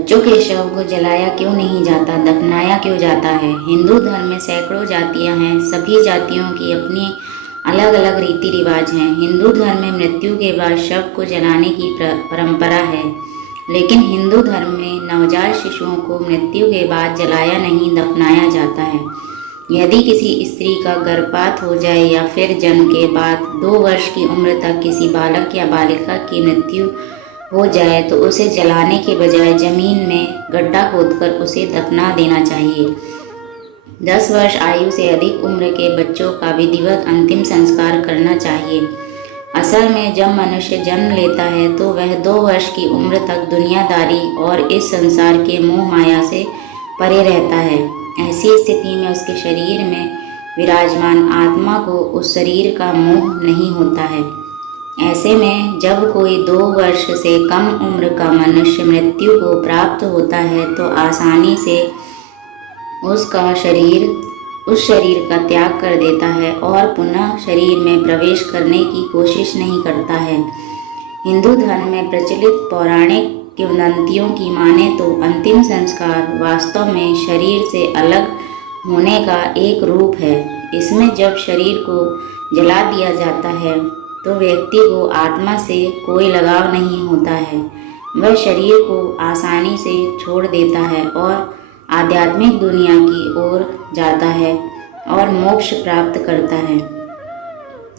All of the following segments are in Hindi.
बच्चों के शव को जलाया क्यों नहीं जाता, दफनाया क्यों जाता है। हिंदू धर्म में सैकड़ों जातियां हैं। सभी जातियों की अपनी अलग अलग रीति रिवाज हैं। हिंदू धर्म में मृत्यु के बाद शव को जलाने की परंपरा है, लेकिन हिंदू धर्म में नवजात शिशुओं को मृत्यु के बाद जलाया नहीं, दफनाया जाता है। यदि किसी स्त्री का गर्भपात हो जाए या फिर जन्म के बाद 2 वर्ष की उम्र तक किसी बालक या बालिका की मृत्यु हो जाए तो उसे जलाने के बजाय जमीन में गड्ढा खोदकर उसे दफना देना चाहिए। 10 वर्ष आयु से अधिक उम्र के बच्चों का विधिवत अंतिम संस्कार करना चाहिए। असल में जब मनुष्य जन्म लेता है तो वह 2 वर्ष की उम्र तक दुनियादारी और इस संसार के मोह माया से परे रहता है। ऐसी स्थिति में उसके शरीर में विराजमान आत्मा को उस शरीर का मोह नहीं होता है। ऐसे में जब कोई 2 वर्ष से कम उम्र का मनुष्य मृत्यु को प्राप्त होता है तो आसानी से उसका शरीर उस शरीर का त्याग कर देता है और पुनः शरीर में प्रवेश करने की कोशिश नहीं करता है। हिंदू धर्म में प्रचलित पौराणिक किंवदंतियों की माने तो अंतिम संस्कार वास्तव में शरीर से अलग होने का एक रूप है। इसमें जब शरीर को जला दिया जाता है तो व्यक्ति को आत्मा से कोई लगाव नहीं होता है। वह शरीर को आसानी से छोड़ देता है और आध्यात्मिक दुनिया की ओर जाता है और मोक्ष प्राप्त करता है।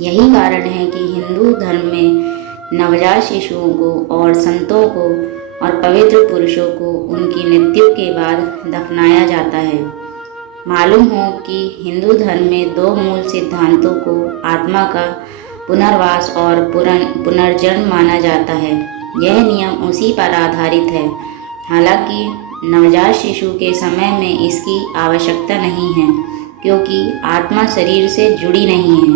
यही कारण है कि हिंदू धर्म में नवजात शिशुओं को और संतों को और पवित्र पुरुषों को उनकी मृत्यु के बाद दफनाया जाता है। मालूम हो कि हिंदू धर्म में 2 मूल सिद्धांतों को आत्मा का पुनर्वास और पुनर्जन्म माना जाता है। यह नियम उसी पर आधारित है। हालांकि नवजात शिशु के समय में इसकी आवश्यकता नहीं है, क्योंकि आत्मा शरीर से जुड़ी नहीं है।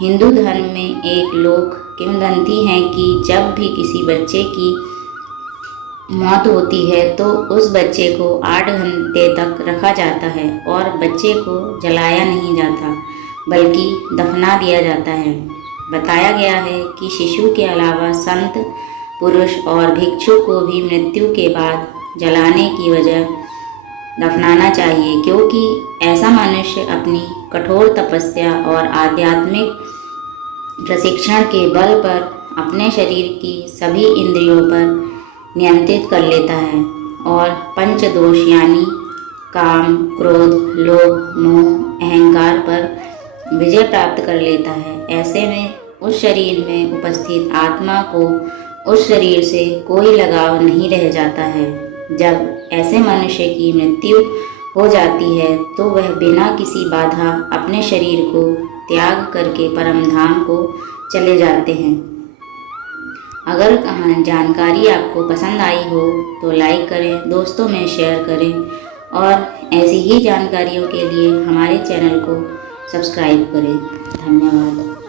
हिंदू धर्म में एक लोक किंवदंती है कि जब भी किसी बच्चे की मौत होती है तो उस बच्चे को 8 घंटे तक रखा जाता है और बच्चे को जलाया नहीं जाता, बल्कि दफना दिया जाता है। बताया गया है कि शिशु के अलावा संत, पुरुष और भिक्षु को भी मृत्यु के बाद जलाने की वजह दफनाना चाहिए, क्योंकि ऐसा मनुष्य अपनी कठोर तपस्या और आध्यात्मिक प्रशिक्षण के बल पर अपने शरीर की सभी इंद्रियों पर नियंत्रित कर लेता है और पंचदोष यानी काम, क्रोध, लोभ, मोह, अहंकार पर विजय प्राप्त कर लेता है। ऐसे में उस शरीर में उपस्थित आत्मा को उस शरीर से कोई लगाव नहीं रह जाता है। जब ऐसे मनुष्य की मृत्यु हो जाती है तो वह बिना किसी बाधा अपने शरीर को त्याग करके परमधाम को चले जाते हैं। अगर जानकारी आपको पसंद आई हो तो लाइक करें, दोस्तों में शेयर करें और ऐसी ही जानकारियों के लिए हमारे चैनल को सब्सक्राइब करें। धन्यवाद।